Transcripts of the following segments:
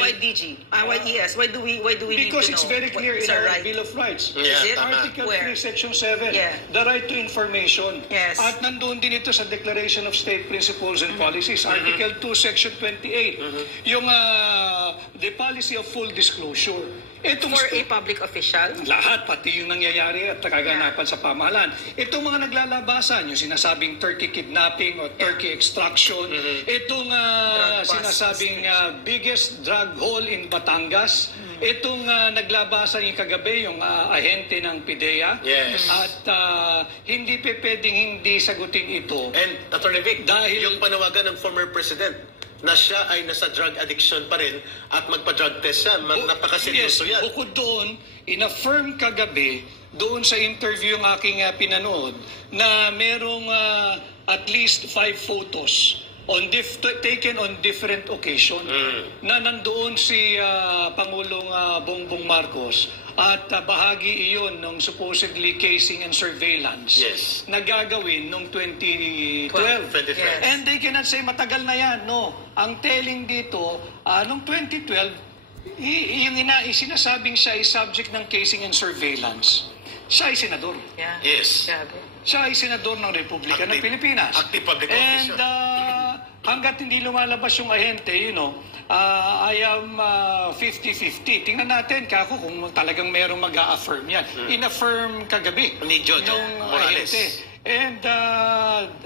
why DG? Why ES? Why do we need to know? Because it's very clear in our right? Bill of Rights. Is it? Article 3, Section 7, Yeah. the right to information. Yes. At nandun din ito sa Declaration of State Principles and Policies, Article 2, Section 28, yung the policy of full disclosure. Itong For a public official? lahat, pati yung nangyayari at kaganapan sa pamahalaan. Itong mga naglalabasan, yung sinasabing turkey kidnapping o turkey extraction, itong sinasabing biggest drug hole in Batangas, itong naglabasan yung kagabi, yung ahente ng PIDEA, at hindi pwedeng hindi sagutin ito. And Attorney Vic, Dahil- yung panawagan ng former president na siya ay nasa drug addiction pa rin at magpa-drug test siya, napakaseryoso yan. Bukod doon, in-affirm kagabi doon sa interview yung aking pinanood na merong at least 5 photos taken on different occasion na nandoon si Pangulong Bongbong Marcos at bahagi iyon ng supposedly casing and surveillance na gagawin noong 2012. Yes. And they cannot say matagal na yan. No. Ang telling dito, noong 2012, yung sinasabing siya ay subject ng casing and surveillance. Siya ay senador. Yeah. Yes. Siya ay senador ng Republika ng Pilipinas. Active public And official. hanggat hindi lumalabas yung ahente, I am 50-50. Tingnan natin, kako, kung talagang merong mag-a-affirm yan. In-affirm kagabi. Ni Jojo yung Morales. ahente. And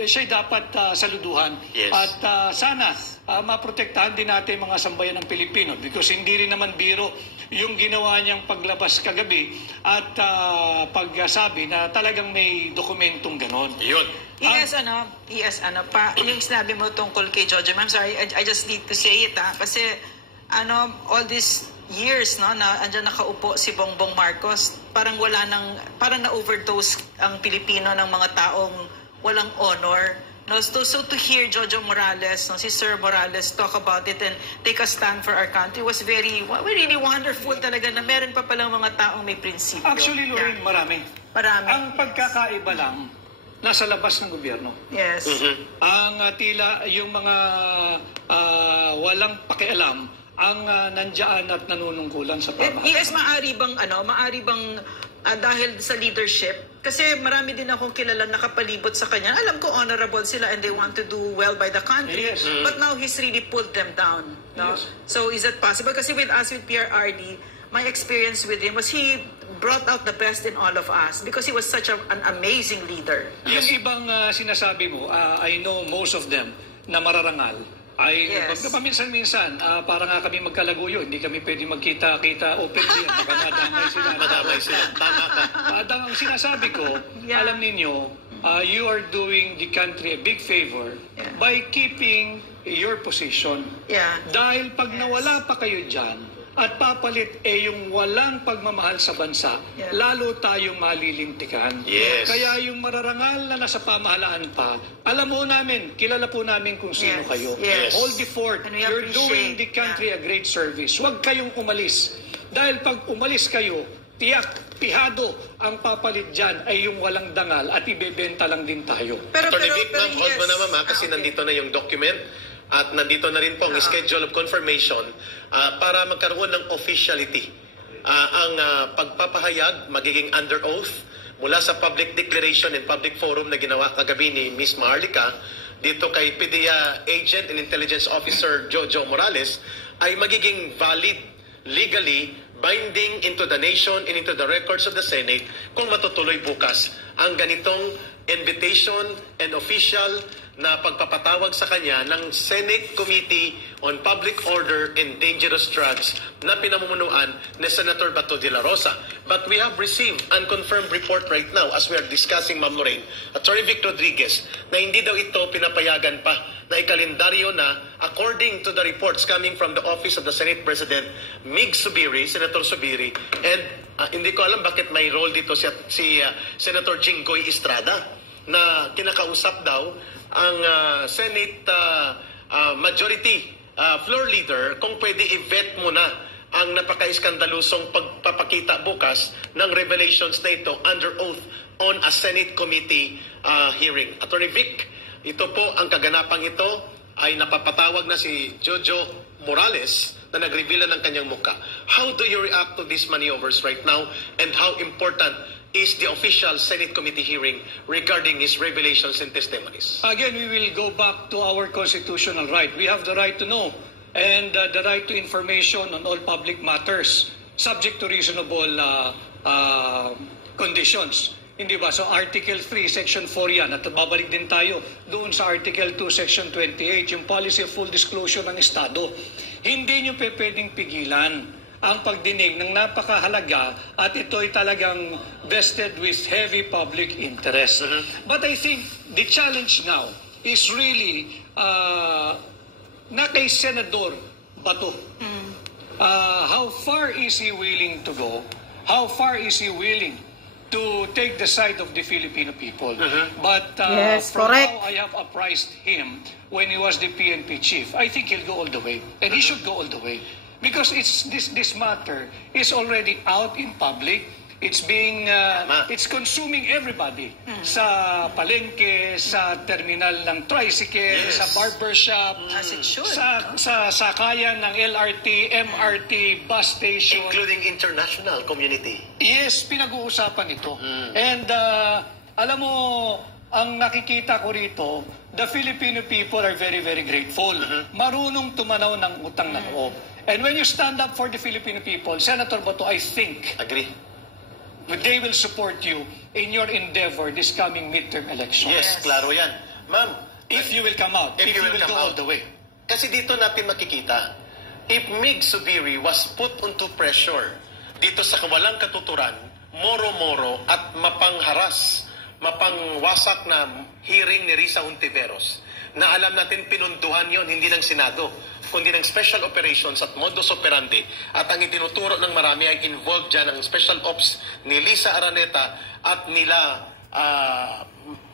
siya'y dapat saluduhan. Yes. At sana maprotektahan din natin mga sambayan ng Pilipino because hindi rin naman biro yung ginawa niyang paglabas kagabi at pagsabi na talagang may dokumentong ganon. Yun. ES, yung sinabi mo tungkol kay Jojo, I'm sorry, I just need to say it, kasi, all these years, na andyan nakaupo si Bongbong Marcos, parang parang na-overdose ang Pilipino ng mga taong walang honor. No, so to hear Jojo Morales, si Sir Morales talk about it and take a stand for our country was really wonderful talaga na meron pa palang mga taong may prinsipyo. Actually, Lorraine, marami. Ang pagkakaiba lang, nasa labas ng gobyerno. Yes. Ang tila yung mga walang pakialam ang nandiyan at nanunungkulan sa pamahalaan. Yes, maari bang dahil sa leadership, kasi marami din akong kilala nakapalibot sa kanya. Alam ko honorable sila and they want to do well by the country. Yes. But now he's really pulled them down. No? Yes. So is it possible? Kasi with PRRD, my experience with him was he brought out the best in all of us because he was such an amazing leader. Yung ibang sinasabi mo, I know most of them na mararangal. Ay, paminsan-minsan, para nga kami magkalaguyo, hindi kami pwede magkita-kita openly at Madamay sila. Tama ka. Ang sinasabi ko, alam ninyo, you are doing the country a big favor by keeping your position. Dahil pag nawala pa kayo dyan, at papalit yung walang pagmamahal sa bansa, lalo tayong malilintikan. Yes. Kaya yung mararangal na nasa pamahalaan pa, alam mo namin, kilala po namin kung sino kayo. Yes. Hold the fort. And we You're doing appreciate the country a great service. Huwag kayong umalis. Dahil pag umalis kayo, pihado ang papalit dyan ay yung walang dangal at ibebenta lang din tayo. Attorney Vic, ma'am, hold mo na ma'am, kasi nandito na yung document at nandito na rin po ang schedule of confirmation para magkaroon ng officiality. Ang pagpapahayag magiging under oath mula sa public declaration and public forum na ginawa kagabi ni Ms. Maharlika dito kay PDEA Agent and Intelligence Officer Jojo Morales ay magiging valid, legally binding into the nation and into the records of the Senate kung matutuloy bukas ang ganitong invitation and official na pagpapatawag sa kanya ng Senate Committee on Public Order and Dangerous Drugs na pinamumunuan ni Senator Bato de la Rosa. But we have received unconfirmed report right now as we are discussing, Ma'am Lorraine, Attorney Vic Rodriguez, na hindi daw ito pinapayagan pa na ikalendaryo na according to the reports coming from the Office of the Senate President, Mig Subiri, Senator Subiri, and hindi ko alam bakit may role dito si Senator Jinggoy Estrada na kinakausap daw ang Senate majority floor leader kung pwede i-vet mo na ang napaka-iskandalusong pagpapakita bukas ng revelations na ito under oath on a Senate committee hearing. Attorney Vic, ito po ang kaganapang ito ay napapatawag na si Jojo Morales na nag-reveal ng kanyang muka. How do you react to these maneuvers right now, and how important is the official Senate committee hearing regarding his revelations and testimonies? Again, we will go back to our constitutional right. We have the right to know and the right to information on all public matters subject to reasonable conditions. Hindi ba? So Article 3, Section 4 yan. At babalik din tayo doon sa Article 2, Section 28, yung policy of full disclosure ng Estado. Hindi nyo pwedeng pigilan ang pagdinig ng napakahalaga at ito'y talagang vested with heavy public interest. But I think the challenge now is really na kay Senador Bato. How far is he willing to go? How far is he willing to take the side of the Filipino people? But Yes, from correct. how I have apprised him when he was the PNP chief, I think he'll go all the way. And he should go all the way. Because this matter is already out in public. It's being it's consuming everybody sa palengke, sa terminal ng tricycle, sa barbershop, As it should. sa sakayan ng LRT, MRT, bus station. Including international community. Yes, pinag-uusapan ito. And alam mo, ang nakikita ko rito, the Filipino people are very, very grateful. Marunong tumanaw ng utang na loob. And when you stand up for the Filipino people, Senator Bato, I think Agree. they will support you in your endeavor this coming midterm election. Yes, klaro yan. Ma'am, If you will come out, if you will come go all out. the way. Kasi dito natin makikita, if Mig Subiri was put into pressure dito sa kawalang katuturan, moro-moro at mapangharas, mapangwasak na hearing ni Risa Hontiveros, na alam natin pinunduhan yon hindi ng Senado, kundi ng Special Operations at Modus Operandi, at ang itinuturo ng marami ay involved dyan ang Special Ops ni Lisa Araneta at nila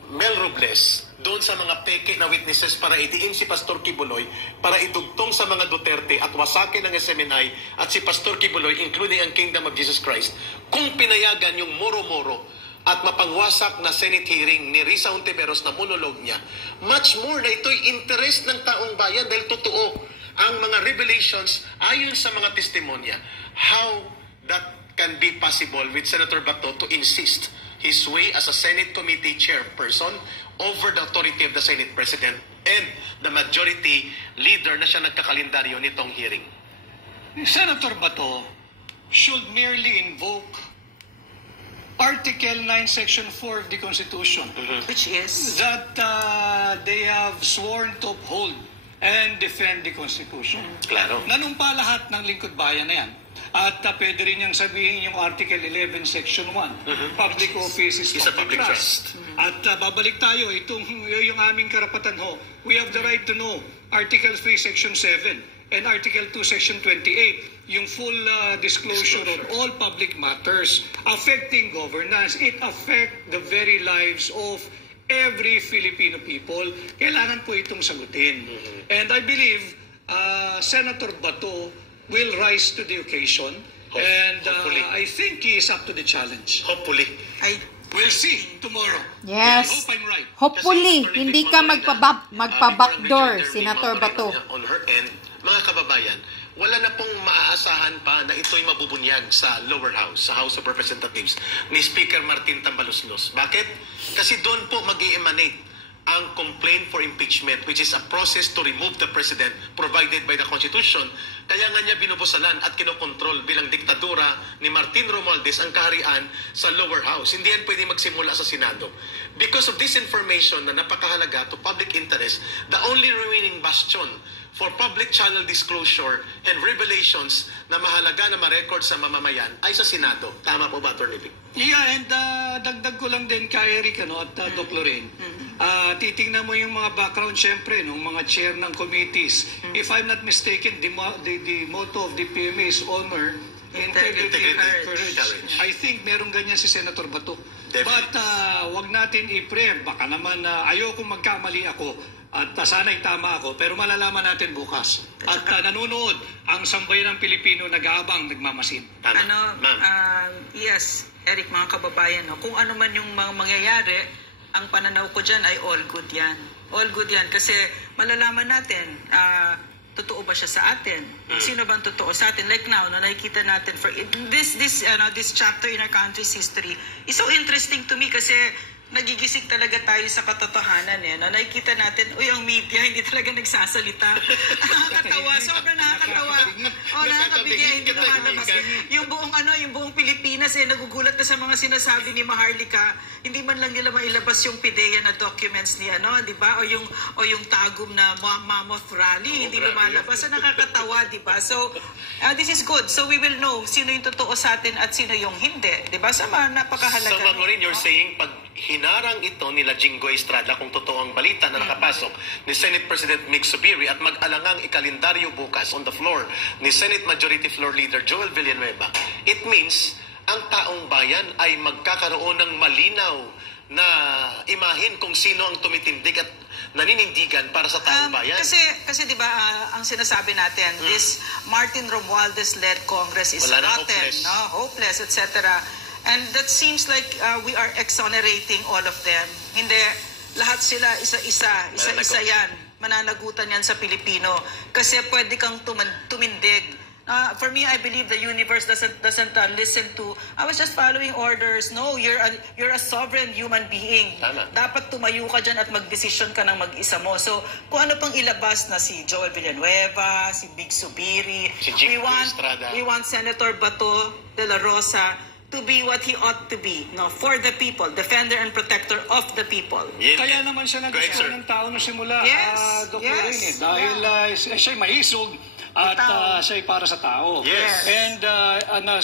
Mel Robles doon sa mga peke na witnesses para idiin si Pastor Kibuloy, para idugtong sa mga Duterte at wasakin ang SMNI at si Pastor Kibuloy, including ang Kingdom of Jesus Christ, kung pinayagan yung moro-moro at mapangwasak na Senate hearing ni Risa Hontiveros na monolog niya. Much more na ito'y interest ng taong bayan dahil totoo ang mga revelations ayon sa mga testimonya. How that can be possible with Senator Bato to insist his way as a Senate Committee chairperson over the authority of the Senate President and the majority leader na siya nagkakalendaryo nitong hearing. Senator Bato should merely invoke Article 9, Section 4 of the Constitution, Which is? that they have sworn to uphold and defend the Constitution. Klaro. Nanumpa lahat ng lingkod bayan na yan. At pwede rin niyang sabihin yung Article 11, Section 1. Public office is Is a public public trust. At babalik tayo, yung aming karapatan ho. We have the right to know Article 3, Section 7 and Article 2, Section 28, yung full disclosure of all public matters affecting governance. It affects the very lives of every Filipino people. Kailangan po itong sagutin. And I believe Senator Bato will rise to the occasion. And hopefully. I think he is up to the challenge. Hopefully. We'll see tomorrow. Yes. I hope I'm right. Hopefully, Kasi hindi ka magpa-backdoor, Before Senator Bato. On her end, mga kababayan, wala na pong maaasahan pa na ito'y mabubunyag sa lower house, sa House of Representatives ni Speaker Martin Tambaloslos. Bakit? Kasi doon po mag-i-emanate ang complaint for impeachment, which is a process to remove the president provided by the Constitution. Kaya nga niya binubusalan at kinokontrol bilang diktadura ni Martin Romualdez ang kaharian sa lower house. Hindi yan pwede magsimula sa Senado. Because of this information na napakahalaga to public interest, the only remaining bastion for public channel disclosure and revelations na mahalaga na ma-record sa mamamayan ay sa Senado. Tama po ba, Atty. Vic? Yeah, and dagdag ko lang din kay Eric at Doc Lorraine. Titingnan mo yung mga background syempre ng mga chair ng committees. If I'm not mistaken, the motto of the PMA is honor, integrity, and courage. I think meron ganyan si Senator Bato. But wag natin i-pre, baka naman ayoko magkamali ako. At sana'y tama ako, pero malalaman natin bukas. At nanonood ang sambayan ng Pilipino nag-aabang, nagmamasid. Tama. Yes, Eric, mga kababayan, no? Kung ano man yung mga mangyayari, ang pananaw ko dyan ay all good yan. All good yan kasi malalaman natin totoo ba siya sa atin? Sino ba ang totoo sa atin? Like now, no, nakikita natin for this chapter in our country's history is so interesting to me kasi nagigising talaga tayo sa katotohanan no? Nakikita natin, ang media hindi talaga nagsasalita. Nakakatawa, sobrang nakakatawa. Nakakabigay, hindi lumalabas. Yung buong Pilipinas nagugulat na sa mga sinasabi ni Maharlika. Hindi man lang nila mailabas yung PIDEA na documents ni di ba? O yung tagum na Mammoth Rally, hindi lumalabas. So nakakatawa, di ba? So this is good. So we will know sino yung totoo sa atin at sino yung hindi, di ba? So napakahalaga. So Maureen, you're saying pag hinarang ito nila Jinggoy Estrada kung totoo ang balita na nakapasok ni Senate President Mig Zubiri at mag-alangang ikalendaryo bukas on the floor ni Senate Majority Floor Leader Joel Villanueva, it means ang taong bayan ay magkakaroon ng malinaw na imahin kung sino ang tumitindig at naninindigan para sa taong bayan. Kasi di ba ang sinasabi natin, this Martin Romualdez-led Congress is rotten, hopeless, etc. And that seems like we are exonerating all of them. Hindi, lahat sila isa-isa yan. Mananagutan yan sa Pilipino. Kasi pwede kang tumindig. For me, I believe the universe doesn't listen to, I was just following orders. No, you're a sovereign human being. Tama. Dapat tumayo ka dyan at magdesisyon ka ng mag-isa mo. So, kung ano pang ilabas na si Joel Villanueva, si Mig Zubiri, si Jinggoy Estrada, we want Senator Bato de la Rosa to be what he ought to be, for the people, defender and protector of the people. Kaya naman siya nagustuhan ng tao na simula, Dr. Rene, dahil siya'y maisog at siya'y para sa tao. Yes. And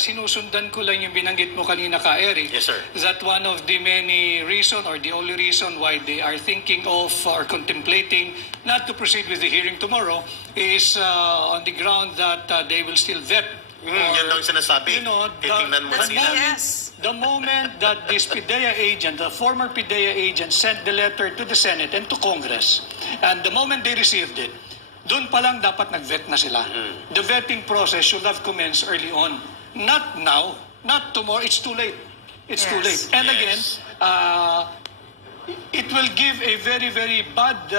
sinusundan ko lang yung binanggit mo kanina ka, Eric. Yes, sir. That one of the many reason or the only reason why they are thinking of or contemplating not to proceed with the hearing tomorrow is on the ground that they will still vet. Yan lang sinasabi. Titingnan mo na nila. The moment that this PIDEA agent, the former PIDEA agent, sent the letter to the Senate and to Congress, and the moment they received it, doon pa lang dapat nag-vet na sila. The vetting process should have commenced early on. Not now, not tomorrow. It's too late. It's too late. And again, it will give a very, very bad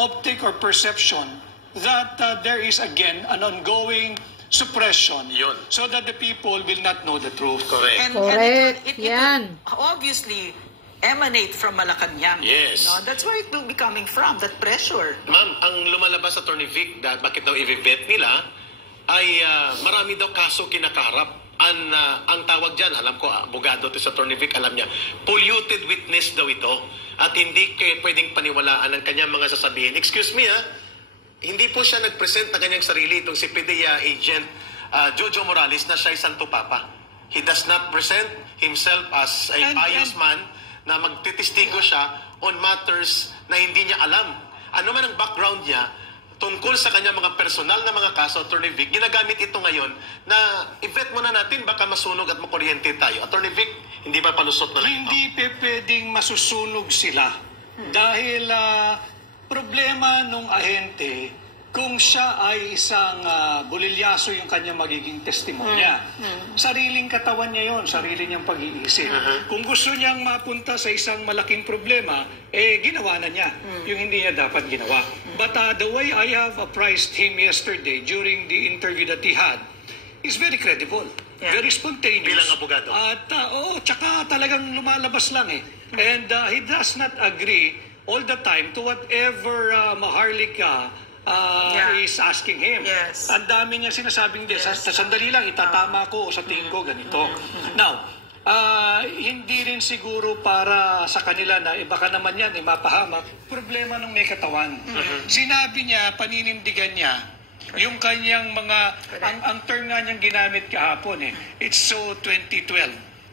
optic or perception that there is again an ongoing suppression so that the people will not know the truth. Correct. And it Yan. will obviously emanate from Malacanang. Yes. That's where it will be coming from, that pressure. Ma'am, ang lumalabas sa Attorney Vic, bakit daw i-vet nila, ay marami daw kaso kinakarap. Ang tawag dyan, alam ko, abogado to sa Attorney Vic, alam niya, polluted witness daw ito at hindi pwedeng paniwalaan ang kanyang mga sasabihin. Excuse me, hindi po siya nag-present na kanyang sarili, itong si PIDEA agent Jojo Morales na siya'y Santo Papa. He does not present himself as a pious man na magtitistigo siya on matters na hindi niya alam. Ano man ang background niya tungkol sa kanyang mga personal na mga kaso, Attorney Vic, ginagamit ito ngayon na i-vet muna natin, baka masunog at makuryente tayo. Attorney Vic, hindi ba palusot na lang ito? Hindi pwedeng masusunog sila dahil problema nung ahente kung siya ay isang bulilyaso yung kanyang magiging testimonya. Sariling katawan niya yon, sarili niyang pag-iisip. Kung gusto niyang mapunta sa isang malaking problema, ginawa na niya yung hindi niya dapat ginawa. But the way I have apprised him yesterday during the interview that he had is very credible. Very spontaneous. Bilang abogado. At tsaka talagang lumalabas lang And he does not agree all the time to whatever Maharlika is asking him. Yes. Ang dami niya sinasabing sa sandali lang, itatama ko o sa tingin ko ganito. Now, hindi rin siguro para sa kanila na baka naman yan, mapahamak. Problema ng may katawan. Sinabi niya, paninindigan niya, yung kanyang mga, ang term nga niyang ginamit kahapon it's so 2012.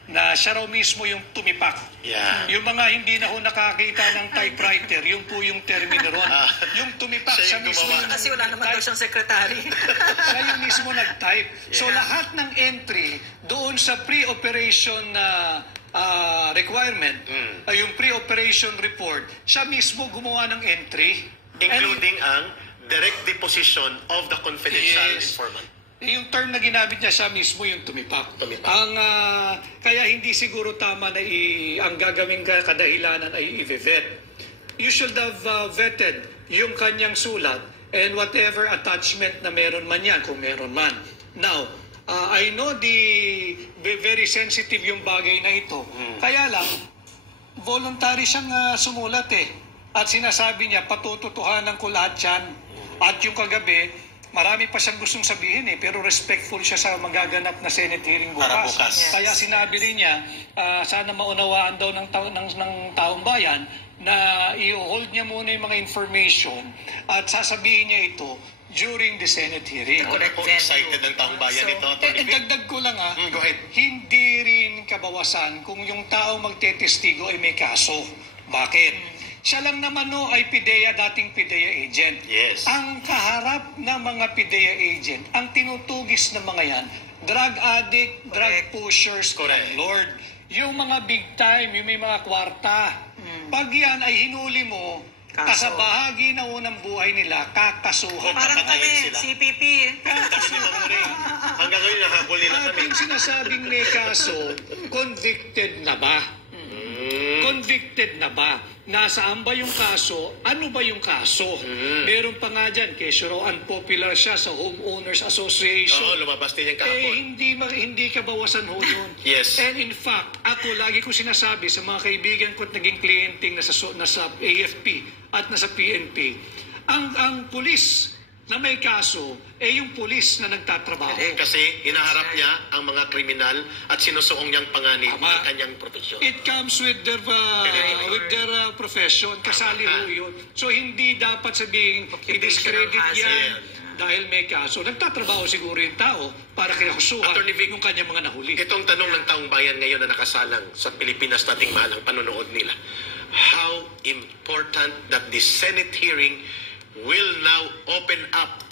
Na siya raw mismo yung tumipak. Yeah. Yung mga hindi na ho nakakita ng typewriter, yung po yung termino ron. Yung tumipak siya mismo. Kasi wala naman daw siyang secretary. Siya yung mismo nag-type. So lahat ng entry doon sa pre-operation requirement, yung pre-operation report, siya mismo gumawa ng entry. Including ang direct deposition of the confidential informant. Yung term na ginamit niya, siya mismo yung tumipak. Kaya hindi siguro tama na ang gagawing kadahilanan ay i-vet. You should have vetted yung kanyang sulat and whatever attachment na meron man yan, kung meron man. Now, I know very sensitive yung bagay na ito. Kaya lang, voluntary siyang sumulat eh. At sinasabi niya, patututuhanan ko lahat yan. At yung kagabi, marami pa siyang gustong sabihin eh, pero respectful siya sa magaganap na Senate hearing bukas. Para bukas. Yes. Kaya sinabi rin niya, sana maunawaan daw ng taong bayan na i-hold niya muna yung mga information at sasabihin niya ito during the Senate hearing. Correct. Ako excited ng taong bayan So, ito. Dagdag ko lang Go ahead. hindi rin kabawasan kung yung tao magtetestigo ay may kaso. Bakit? Siya lang naman ay PIDEA, dating PIDEA agent. Yes. Ang kaharap na mga PIDEA agent, ang tinutugis ng mga yan, drug addict, drug Correct. pushers, Correct. Lord. Yung mga big time, yung may mga kwarta. Pag yan ay hinuli mo, Kaso. sa bahagi na unang buhay nila, kakasuhan. Parang Papatayin kami, sila. CPP. Hanggang ngayon, nahabol nila At kami. yung sinasabing may kaso, convicted na ba? Convicted na ba? Nasaan ba yung kaso? Ano ba yung kaso? Meron pa nga dyan, kesyo raw unpopular siya sa Homeowners Association. Oo, lumabas din yung kahapon. Hindi kabawasan ho yun. Yes. And in fact, ako lagi ko sinasabi sa mga kaibigan ko at naging klienting nasa AFP at nasa PNP, ang pulis na may kaso, yung pulis na nagtatrabaho. Kasi hinaharap niya ang mga kriminal at sinusuong niyang panganib Tama. ng kanyang profesyon. It comes with their profession. Kasali ho yun. So, hindi dapat sabihin, i-discredit Occupational yan hazard. dahil may kaso. Nagtatrabaho siguro yung tao para kinakasuhan Attorney Vic, yung kanyang mga nahuli. Itong tanong ng taong bayan ngayon na nakasalang sa Pilipinas nating mahal ang panonood nila. How important that the Senate hearing will now open up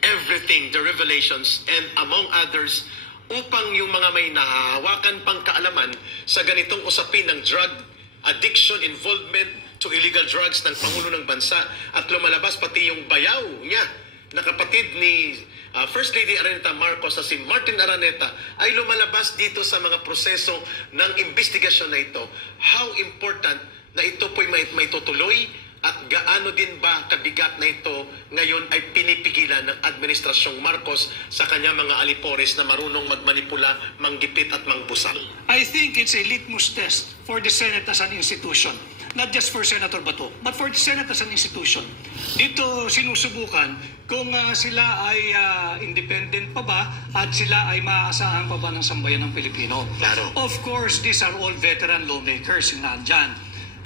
everything, the revelations, and among others, upang yung mga may nahahawakan pang kaalaman sa ganitong usapin ng drug addiction, involvement to illegal drugs ng Pangulo ng Bansa at lumalabas pati yung bayaw niya na kapatid ni First Lady Araneta Marcos na si Martin Araneta ay lumalabas dito sa mga proseso ng investigasyon na ito. How important na ito po'y may tutuloy at gaano din ba kabigat na ito ngayon ay pinipigilan ng Administrasyong Marcos sa kanya mga alipores na marunong magmanipula, manggipit at mangbusal? I think it's a litmus test for the Senate as an institution. Not just for Senator Bato, but for the Senate as an institution. Dito sinusubukan kung sila ay independent pa ba at sila ay maaasahan pa ba ng sambayan ng Pilipino. Claro. Of course, these are all veteran lawmakers yung nandyan.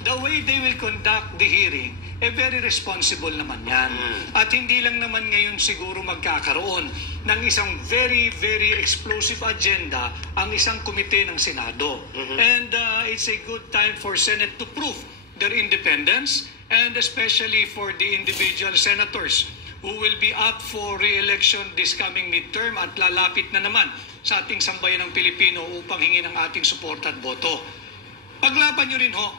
The way they will conduct the hearing, very responsible naman yan. At hindi lang naman ngayon siguro magkakaroon ng isang very, very explosive agenda ang isang komite ng Senado. And it's a good time for Senate to prove their independence and especially for the individual senators who will be up for re-election this coming midterm at lalapit na naman sa ating sambayan ng Pilipino upang hingin ang ating suporta at boto. Paglaban nyo rin ho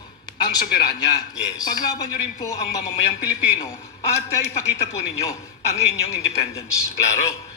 ang soberanya. Yes. Paglaban nyo rin po ang mamamayang Pilipino at ipakita po ninyo ang inyong independence. Klaro.